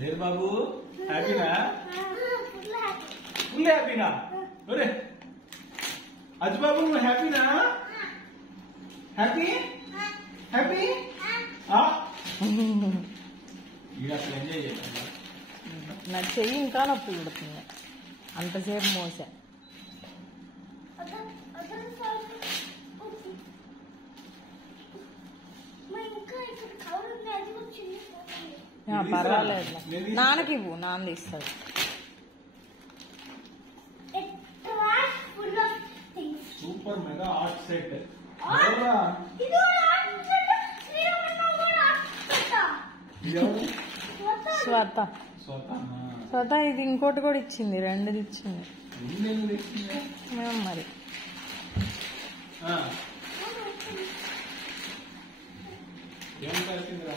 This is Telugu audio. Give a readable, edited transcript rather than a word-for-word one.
లేదు బాబు హ్యాపీనా ఫుల్ హ్యాపీనా ఒరే అజ్జు బాబు నువ్వు హ్యాపీనా హ్యాపీ హ్యాపీ ఇది అసలు ఎంజాయ్ చేయాలి నా చెయ్యి ఇంకా నొప్పి పుడుతుంది అంతసేపు మోసా పర్వాలేదు నాన్నకి ఇవ్వు నాన్న తీస్తాడు సూపర్ మెగా ఆర్ట్ సెట్ స్వత స్వత ఇది ఇంకోటి కూడా ఇచ్చింది 2 ఇచ్చింది మేము మరి ఏం కలిసిందిరా